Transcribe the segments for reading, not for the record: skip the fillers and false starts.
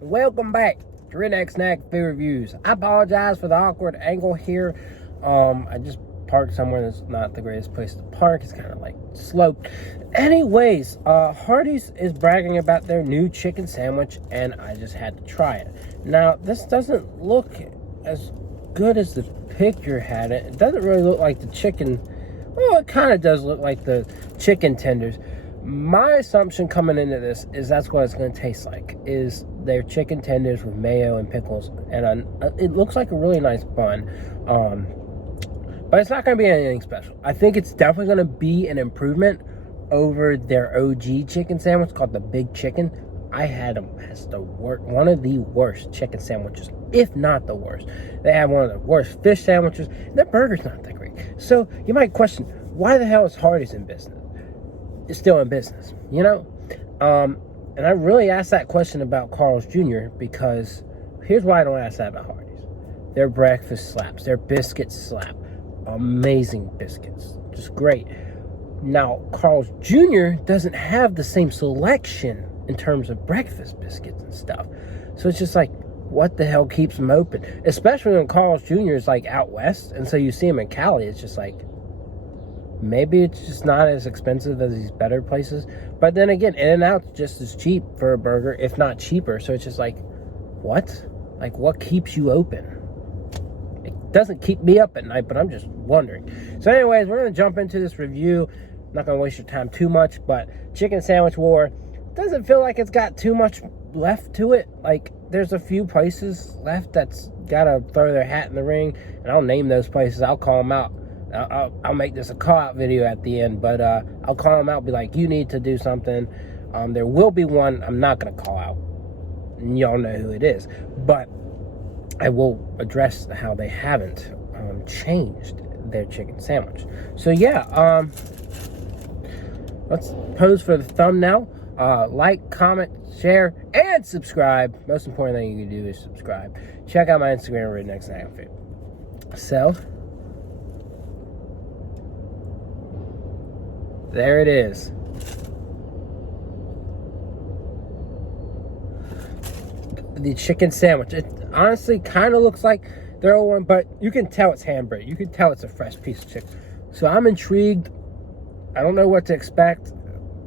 Welcome back to Redneck Snack Food Reviews. I apologize for the awkward angle here. I just parked somewhere that's not the greatest place to park. It's kind of like sloped. Anyways, Hardee's is bragging about their new chicken sandwich, and I just had to try it. Now, this doesn't look as good as the picture had it. It doesn't really look like the chicken. Well, it kind of does look like the chicken tenders. My assumption coming into this is that's what it's going to taste like, is their chicken tenders with mayo and pickles, and it looks like a really nice bun, but it's not going to be anything special. I think it's definitely going to be an improvement over their OG chicken sandwich called the Big Chicken. I had them as one of the worst chicken sandwiches, if not the worst. They have one of the worst fish sandwiches, and their burger's not that great. So you might question, why the hell is Hardee's in business? Is still in business, you know? And I really asked that question about Carl's Jr. because here's why I don't ask that about Hardee's. Their breakfast slaps. Their biscuits slap. Amazing biscuits. Just great. Now, Carl's Jr. doesn't have the same selection in terms of breakfast biscuits and stuff. So it's just like, what the hell keeps them open? Especially when Carl's Jr. is like out west, and so you see them in Cali, it's just like, maybe it's just not as expensive as these better places. But then again, In-N-Out's just as cheap for a burger, if not cheaper. So it's just like, what? Like, what keeps you open? It doesn't keep me up at night, but I'm just wondering. So anyways, we're going to jump into this review. I'm not going to waste your time too much, but Chicken Sandwich War doesn't feel like it's got too much left to it. Like, there's a few places left that's got to throw their hat in the ring, and I'll name those places. I'll call them out. I'll make this a call-out video at the end, but I'll call them out, be like, you need to do something. There will be one I'm not going to call out, and y'all know who it is, but I will address how they haven't changed their chicken sandwich. So yeah, let's pose for the thumbnail. Like, comment, share, and subscribe. Most important thing you can do is subscribe. Check out my Instagram, Redneck Snack Food. So there it is. The chicken sandwich. It honestly kind of looks like their old one, but you can tell it's hand-bread. You can tell it's a fresh piece of chicken. So I'm intrigued. I don't know what to expect,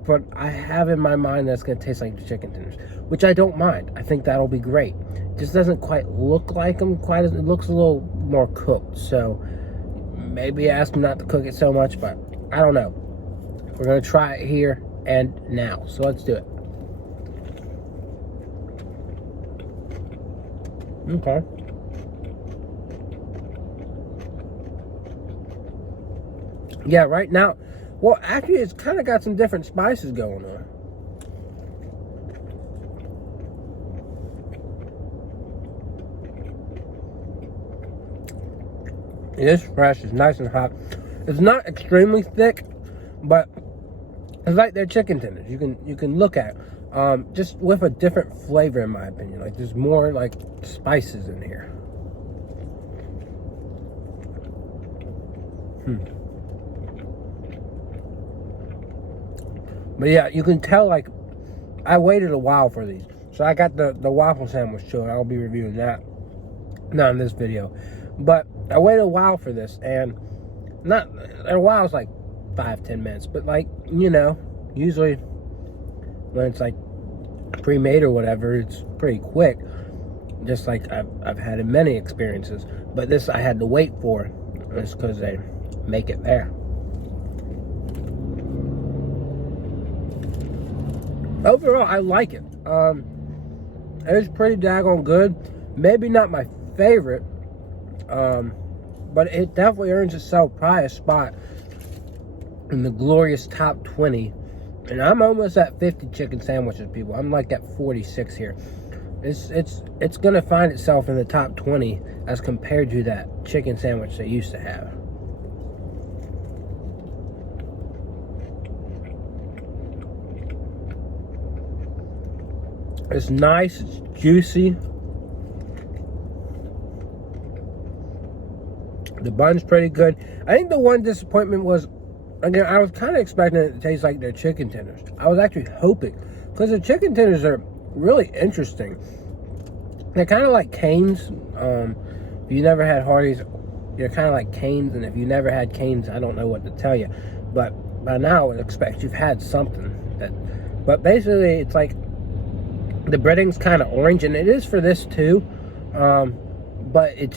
but I have in my mind that it's going to taste like the chicken tenders, which I don't mind. I think that'll be great. It just doesn't quite look like them. It looks a little more cooked. So maybe ask them not to cook it so much, but I don't know. We're going to try it here and now. So let's do it. Okay. Yeah, right now. Well, actually, it's kind of got some different spices going on. It is fresh. It's nice and hot. It's not extremely thick, but it's like their chicken tenders. You can look at just with a different flavor, in my opinion. Like, there's more like spices in here. But yeah, you can tell, like, I waited a while for these. So I got the waffle sandwich too, and I'll be reviewing that. Not in this video. But I waited a while for this, and a while is like 5-10 minutes, but like, you know, usually when it's like pre-made or whatever, it's pretty quick, just like I've had in many experiences. But this I had to wait for, just because they make it there. Overall, I like it. It's pretty daggone good. Maybe not my favorite, but it definitely earns itself probably a spot in the glorious top 20. And I'm almost at 50 chicken sandwiches, people. I'm like at 46 here. It's gonna find itself in the top 20 as compared to that chicken sandwich they used to have. It's nice, it's juicy. The bun's pretty good. I think the one disappointment was, again, I was kind of expecting it to taste like their chicken tenders. I was actually hoping, because the chicken tenders are really interesting. They're kind of like Cane's. If you never had Hardee's, they're kind of like Cane's, and if you never had Cane's, I don't know what to tell you. But by now, I would expect you've had something. But basically, it's like the breading's kind of orange, and it is for this too. But it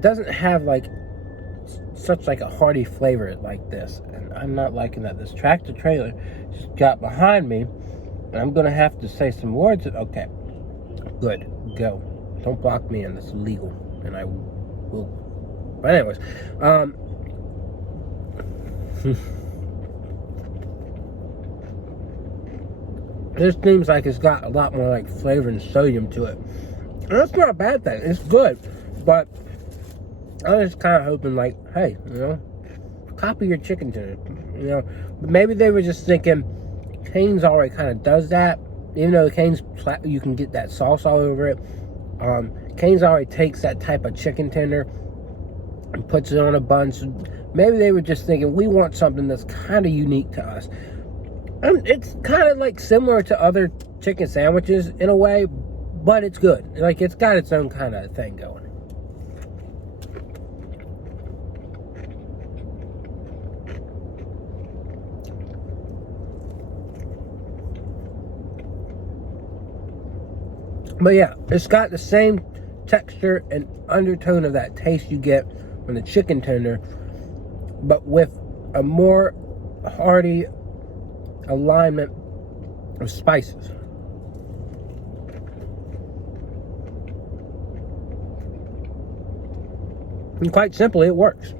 doesn't have like such like a hearty flavor like this, and I'm not liking that. This tractor trailer just got behind me, and I'm gonna have to say some words. Okay, good, go. Don't block me in. This is legal, and I will. But anyways, this seems like it's got a lot more like flavor and sodium to it. And that's not a bad thing. It's good, but I was kind of hoping, like, hey, copy your chicken tender, But maybe they were just thinking Cane's already kind of does that. Even though Cane's, you can get that sauce all over it. Cane's already takes that type of chicken tender and puts it on a bun. So maybe they were just thinking, we want something that's kind of unique to us. And it's kind of like similar to other chicken sandwiches in a way, but it's good. Like, it's got its own kind of thing going. But yeah, it's got the same texture and undertone of that taste you get from the chicken tender, but with a more hearty alignment of spices. And quite simply, it works.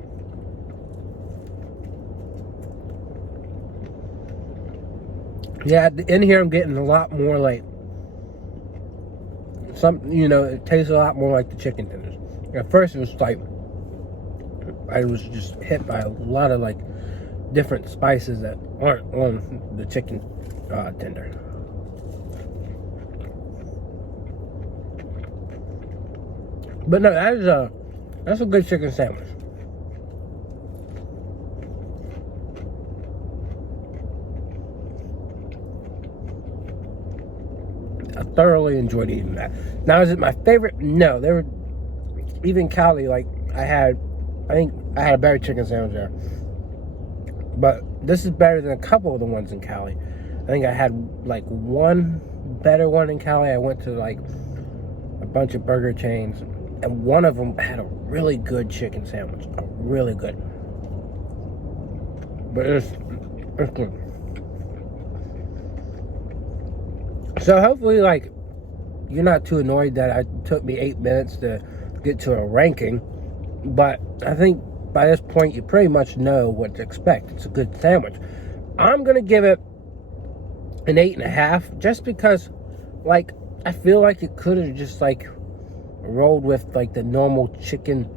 Yeah, in here I'm getting a lot more like it tastes a lot more like the chicken tenders. At first it was like I was just hit by a lot of like different spices that aren't on the chicken tender. But no, that's a good chicken sandwich. I thoroughly enjoyed eating that. Now, is it my favorite? No, there were even Cali. Like I think I had a better chicken sandwich there. But this is better than a couple of the ones in Cali. I think I had like one better one in Cali. I went to like a bunch of burger chains, and one of them had a really good chicken sandwich. Really good. But it's good. So hopefully, like, you're not too annoyed that it took me 8 minutes to get to a ranking. But I think by this point, you pretty much know what to expect. It's a good sandwich. I'm going to give it an 8.5 just because, like, I feel like it could have just, like, rolled with, like, the normal chicken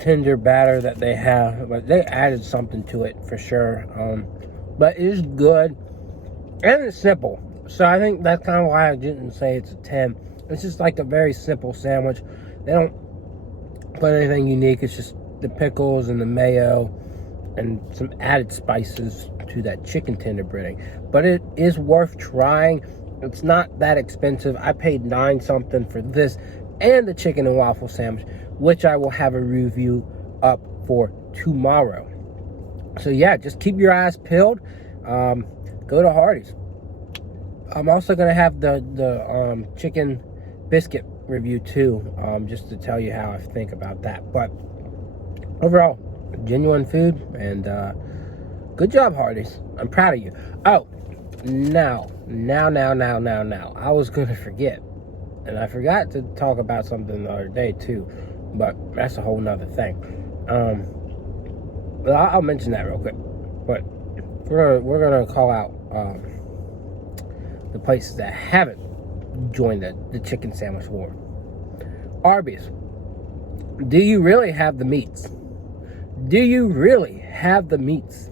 tender batter that they have. But they added something to it for sure. But it is good. And it's simple. So I think that's kind of why I didn't say it's a 10. It's just like a very simple sandwich. They don't put anything unique. It's just the pickles and the mayo and some added spices to that chicken tender breading. But it is worth trying. It's not that expensive. I paid $9 something for this and the chicken and waffle sandwich, which I will have a review up for tomorrow. So yeah, just keep your eyes peeled. Go to Hardee's. I'm also going to have the chicken biscuit review too, just to tell you how I think about that. But overall, genuine food, and good job, Hardee's. I'm proud of you. Oh, now. I was going to forget, and I forgot to talk about something the other day too, but that's a whole nother thing. I'll mention that real quick. But we're gonna call out the places that haven't joined the chicken sandwich war. Arby's. Do you really have the meats? Do you really have the meats?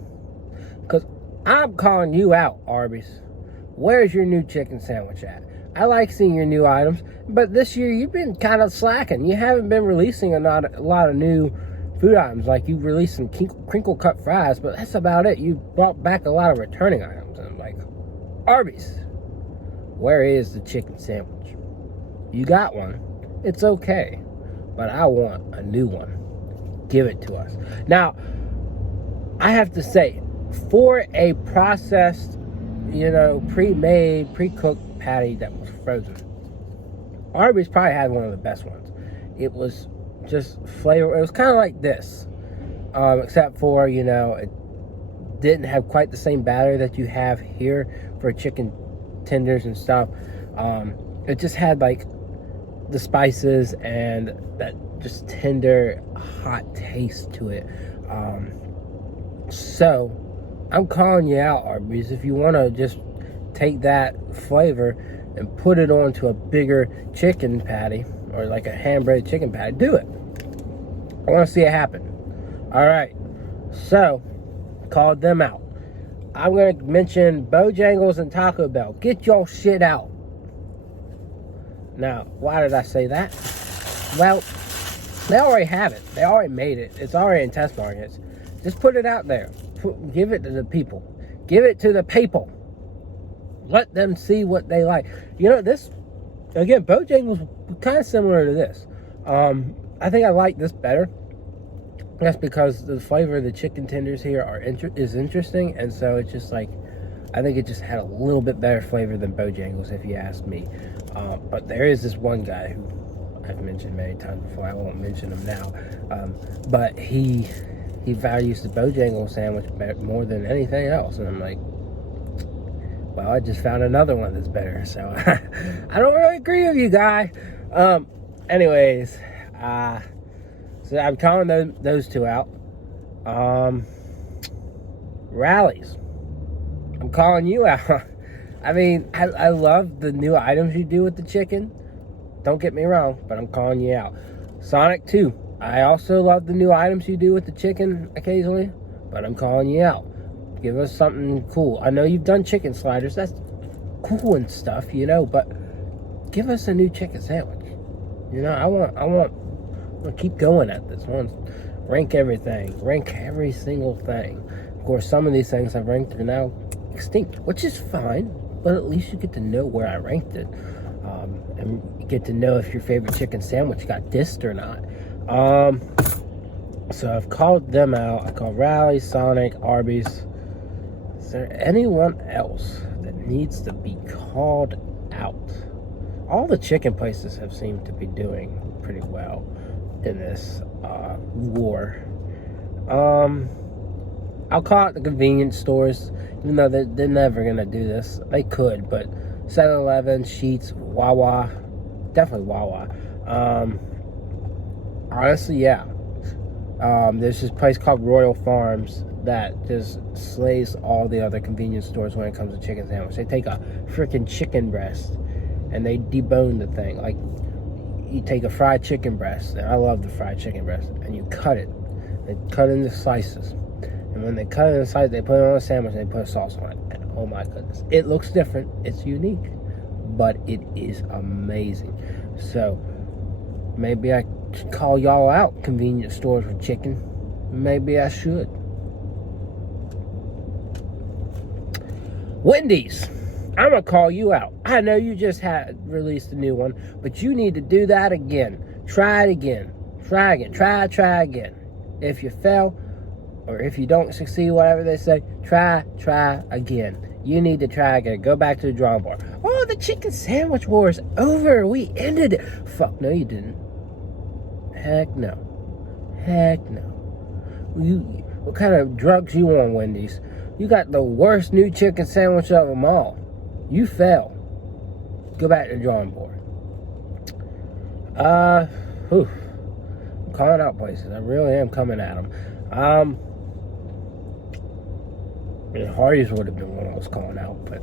Because I'm calling you out, Arby's. Where's your new chicken sandwich at? I like seeing your new items, but this year you've been kind of slacking. You haven't been releasing a lot of new food items. Like, you released some crinkle cut fries, but that's about it. You brought back a lot of returning items. And I'm like, Arby's, where is the chicken sandwich? You got one. It's okay. But I want a new one. Give it to us. Now, I have to say, for a processed, pre-made, pre-cooked patty that was frozen, Arby's probably had one of the best ones. It was just flavor. It was kind of like this, except for, it didn't have quite the same batter that you have here for chicken tenders and stuff. It just had like the spices and that just tender, hot taste to it. So I'm calling you out, Arby's. If you want to just take that flavor and put it onto a bigger chicken patty or like a hand-breaded chicken patty, do it. I want to see it happen. All right. So, called them out. I'm going to mention Bojangles and Taco Bell. Get your shit out. Now, why did I say that? Well, they already have it. They already made it. It's already in test markets. Just put it out there. Give it to the people. Give it to the people. Let them see what they like. This, again, Bojangles kind of similar to this. I think I like this better. That's because the flavor of the chicken tenders here is interesting, and so it's just like, I think it just had a little bit better flavor than Bojangles, if you ask me. But there is this one guy who I've mentioned many times before. I won't mention him now, but he values the Bojangles sandwich more than anything else, and I'm like, well, I just found another one that's better. So I don't really agree with you, guy. Anyways, so I'm calling those two out. Rallies, I'm calling you out. I mean, I love the new items you do with the chicken. Don't get me wrong, but I'm calling you out. Sonic 2, I also love the new items you do with the chicken occasionally, but I'm calling you out. Give us something cool. I know you've done chicken sliders. That's cool and stuff, but give us a new chicken sandwich. I want to keep going at this. I want to rank everything. Rank every single thing. Of course, some of these things I've ranked are now extinct, which is fine, but at least you get to know where I ranked it. And you get to know if your favorite chicken sandwich got dissed or not. So I've called them out. I called Rallies, Sonic, Arby's. Is there anyone else that needs to be called out? All the chicken places have seemed to be doing pretty well in this war. I'll call it the convenience stores, even though they're never going to do this. They could, but 7-Eleven, Sheetz, Wawa, definitely Wawa. Honestly, yeah. There's this place called Royal Farms that just slays all the other convenience stores when it comes to chicken sandwich. They take a freaking chicken breast and they debone the thing. Like, you take a fried chicken breast, and I love the fried chicken breast, and you cut it. They cut it into slices. And when they cut it into slices, they put it on a sandwich and they put a sauce on it. And oh my goodness, it looks different. It's unique, but it is amazing. So maybe I should call y'all out, convenience stores for chicken. Maybe I should. Wendy's, I'm going to call you out. I know you just had released a new one, but you need to do that again. Try it again. Try again. Try again. If you fail, or if you don't succeed, whatever they say, try again. You need to try again. Go back to the drawing board. Oh, the chicken sandwich war is over. We ended it. Fuck, no, you didn't. Heck no. What kind of drugs you on, Wendy's? You got the worst new chicken sandwich of them all. You fail. Go back to the drawing board. I'm calling out places. I really am coming at them. Hardee's would have been one I was calling out, but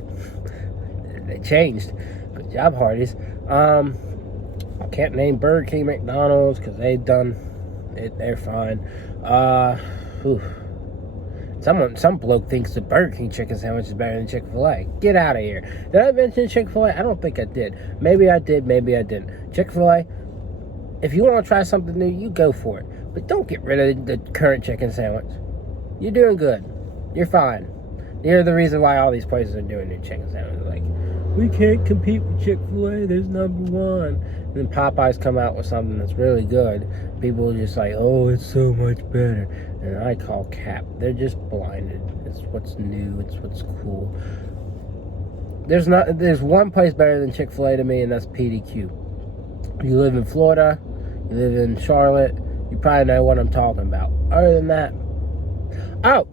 they changed. Good job, Hardee's. I can't name Burger King, McDonald's, because they've done it. They're fine. Some bloke thinks the Burger King chicken sandwich is better than Chick-fil-A. Get out of here. Did I mention Chick-fil-A? I don't think I did. Maybe I did, maybe I didn't. Chick-fil-A, if you want to try something new, you go for it. But don't get rid of the current chicken sandwich. You're doing good. You're fine. You're the reason why all these places are doing new chicken sandwiches. Like, we can't compete with Chick-fil-A, there's number one. And then Popeyes come out with something that's really good. People are just like, oh, it's so much better. And I call cap. They're just blinded. It's what's new, it's what's cool. There's one place better than Chick-fil-A to me, and that's PDQ. You live in Florida, you live in Charlotte, you probably know what I'm talking about. Other than that, oh,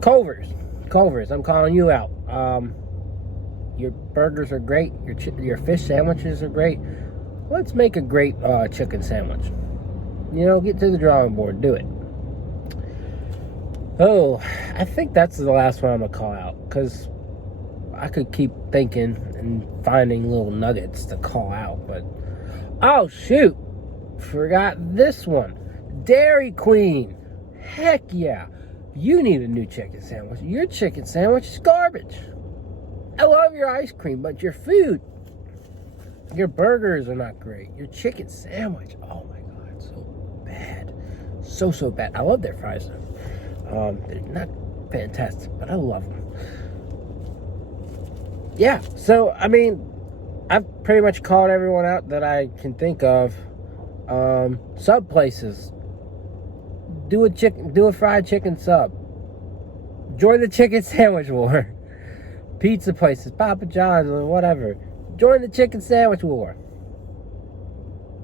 Culver's, I'm calling you out. Your burgers are great, your fish sandwiches are great. Let's make a great chicken sandwich. You know, get to the drawing board, do it. Oh, I think that's the last one I'm gonna call out, because I could keep thinking and finding little nuggets to call out, but oh shoot, forgot this one. Dairy Queen. Heck yeah. You need a new chicken sandwich. Your chicken sandwich is garbage. I love your ice cream, but your food, your burgers are not great. Your chicken sandwich, oh my God, so bad. So bad. I love their fries though. They're not fantastic, but I love them. Yeah, so, I mean, I've pretty much called everyone out that I can think of. Sub places. Do a fried chicken sub. Join the chicken sandwich war. Pizza places, Papa John's or whatever. Join the chicken sandwich war.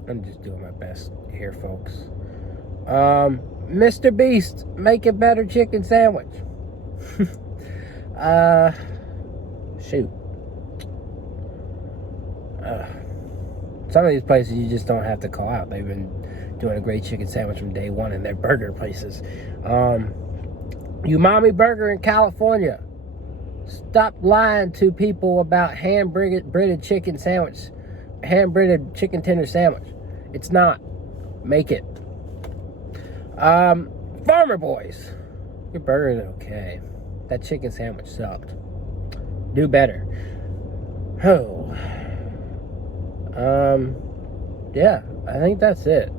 I'm just doing my best here, folks. Mr. Beast, make a better chicken sandwich. Shoot. Some of these places you just don't have to call out. They've been doing a great chicken sandwich from day one in their burger places. Umami Burger in California. Stop lying to people about hand-breaded chicken sandwich. Hand-breaded chicken tender sandwich. It's not. Make it. Farmer Boys. Your burger is okay. That chicken sandwich sucked. Do better. Oh. Yeah, I think that's it.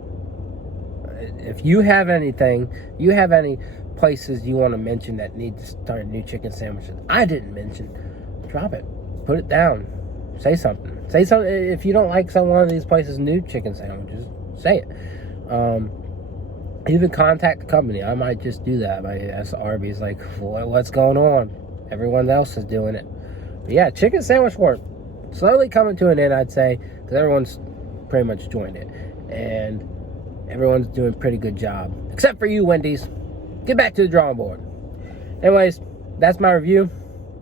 If you have anything, you have any places you want to mention that need to start new chicken sandwiches I didn't mention, drop it. Put it down. Say something. Say something. If you don't like one of these places' new chicken sandwiches, say it. Even contact the company. I might just do that. I might ask Arby's, like, what's going on? Everyone else is doing it. But yeah, chicken sandwich war. Slowly coming to an end, I'd say, because everyone's pretty much joined it. And everyone's doing a pretty good job. Except for you, Wendy's. Get back to the drawing board. Anyways, that's my review.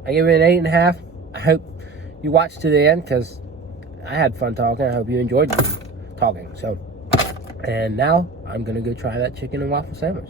I give it an 8.5. I hope you watched to the end, because I had fun talking. I hope you enjoyed talking. So, and now I'm going to go try that chicken and waffle sandwich.